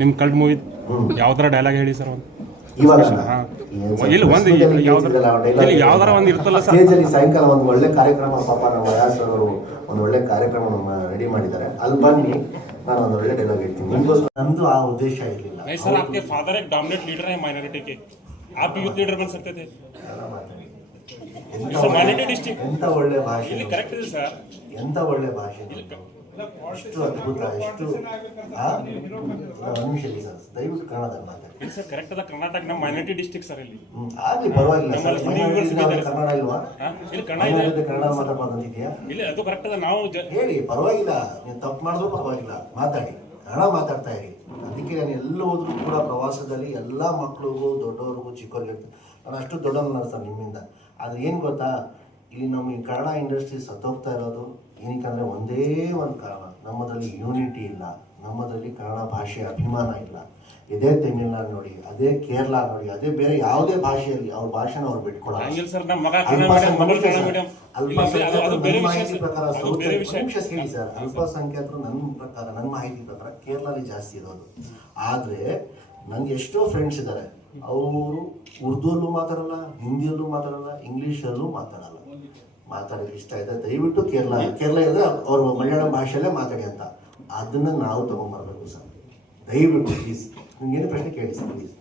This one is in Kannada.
ನಿಮ್ಮ ಕಲ್ಟ್ ಮೂವಿ ಯಾವ್ದಾರ ಡೈಲಾಗ್ ಹೇಳಿ ಸರ್ ಒಂದು ಇವಾಗ ಇಲ್ಲಿ ಒಂದು ಯಾವ್ದಾರ ಒಂದು ಇರ್ತಲ್ಲ ಸರ್. ಸ್ಟೇಜಲ್ಲಿ ಸಾಯಂಕಾಲ ಒಂದು ಒಳ್ಳೆ ಕಾರ್ಯಕ್ರಮ, ಪಾಪ ನಮ್ಮ ವಯಾಸ್ ಅವರು ಒಂದು ಒಳ್ಳೆ ಕಾರ್ಯಕ್ರಮ ನಮ್ಮ ರೆಡಿ ಮಾಡಿದ್ದಾರೆ, ಅಲ್ಲಿ ಬನ್ನಿ, ನಾನು ಒಂದು ಒಳ್ಳೆ ಡೈಲಾಗ್ ಹೇಳ್ತೀನಿ. ನಿಮ್ಗೋಸ್ಕರ ನಂದು ಆ ಉದ್ದೇಶ ಇರಲಿಲ್ಲ. सर आपके फादर एक डोमिनेंट लीडर है माइनॉरिटी के, आप भी यूथ लीडर बन सकते थे. माइनॉरिटी डिस्ट्रिक्ट ಎಂತ ಒಳ್ಳೆ ಭಾಷೆ, करेक्ट है सर, ಎಂತ ಒಳ್ಳೆ ಭಾಷೆ, ಎಷ್ಟು ಅದ್ಭುತ, ಎಷ್ಟು ನಿಮಿಷ ಸರ್, ದಯವಿಟ್ಟು ಕನ್ನಡದಲ್ಲಿ ಮಾತಾಡಿ ಸರ್. ಕರೆಕ್ಟ್ ಅದ, ಕರ್ನಾಟಕ ನಮ್ಮ ಮೈನಾರಿಟಿ ಡಿಸ್ಟ್ರಿಕ್ಟ್ ಸರ್. ಇಲ್ಲಿ ಆಗ್ಲಿ ಪರವಾಗಿಲ್ಲ ಸರ್. ಕನ್ನಡ ಇಲ್ವಾ? ಇಲ್ಲಿ ಕನ್ನಡ ಕನ್ನಡ ಮಾತಾಡ್ಬಾರ್ದಿದೆಯಾ? ಇಲ್ಲ, ಅದು ಕರೆಕ್ಟ್ ಅದ. ನಾವು ಹೇಳಿ, ಪರವಾಗಿಲ್ಲ, ನೀವು ತಪ್ಪು ಮಾಡಿದ್ರು ಪರವಾಗಿಲ್ಲ, ಮಾತಾಡಿ, ಕನ್ನಡ ಮಾತಾಡ್ತಾ ಇರಿ. ಅದಕ್ಕೆ ನಾನು ಎಲ್ಲ ಹೋದ್ರು ಕೂಡ ಪ್ರವಾಸದಲ್ಲಿ ಎಲ್ಲ ಮಕ್ಕಳಿಗೂ ದೊಡ್ಡವ್ರಿಗೂ ಚಿಕ್ಕವ್ರಿಗೆ ನಾನು ಅಷ್ಟು ದೊಡ್ಡವನ್ನ ಸರ್ ನಿಮ್ಮಿಂದ. ಆದರೆ ಏನು ಗೊತ್ತಾ, ಇಲ್ಲಿ ನಮ್ಮ ಈ ಕನ್ನಡ ಇಂಡಸ್ಟ್ರಿ ಸತ್ತೋಗ್ತಾ ಇರೋದು ಏನಕ್ಕಂದರೆ ಒಂದೇ ಒಂದು ಕಾರಣ, ನಮ್ಮದಲ್ಲಿ ಯೂನಿಟಿ ಇಲ್ಲ, ನಮ್ಮದಲ್ಲಿ ಕನ್ನಡ ಭಾಷೆ ಅಭಿಮಾನ ಇಲ್ಲ. ಇದೇ ತಮಿಳ್ನಾಡು ನೋಡಿ, ಅದೇ ಕೇರಳ ನೋಡಿ, ಅದೇ ಬೇರೆ ಯಾವುದೇ ಭಾಷೆಯಲ್ಲಿ ಅವ್ರ ಭಾಷೆನ ಅವ್ರು ಬಿಟ್ಕೊಡಲ್ಲ. ಅಲ್ಪಸಂಖ್ಯಾತರು ನನ್ನ ಪ್ರಕಾರ, ನನ್ನ ಮಾಹಿತಿ ಪ್ರಕಾರ ಕೇರಳದಲ್ಲಿ ಜಾಸ್ತಿ ಇರೋದು. ಆದರೆ ನನಗೆ ಎಷ್ಟೋ ಫ್ರೆಂಡ್ಸ್ ಇದ್ದಾರೆ, ಅವರು ಉರ್ದುವಲ್ಲೂ ಮಾತಾಡಲ್ಲ, ಹಿಂದಿಯಲ್ಲೂ ಮಾತಾಡಲ್ಲ, ಇಂಗ್ಲೀಷಲ್ಲೂ ಮಾತಾಡಲ್ಲ. ಮಾತಾಡೋಕ್ಕೆ ಇಷ್ಟ ಇದೆ, ದಯವಿಟ್ಟು ಕೇರಳ ಇದ್ರೆ ಅವರು ಮಲಯಾಳಂ ಭಾಷೆಯಲ್ಲೇ ಮಾತಾಡಿ ಅಂತ, ಅದನ್ನು ನಾವು ತಗೊಂಡ್ಬರ್ಬೇಕು ಸರ್. ದಯವಿಟ್ಟು ಪ್ಲೀಸ್, ನಿಮ್ಗೆ ಏನು ಪ್ರಶ್ನೆ ಕೇಳಿ ಸರ್ ಪ್ಲೀಸ್.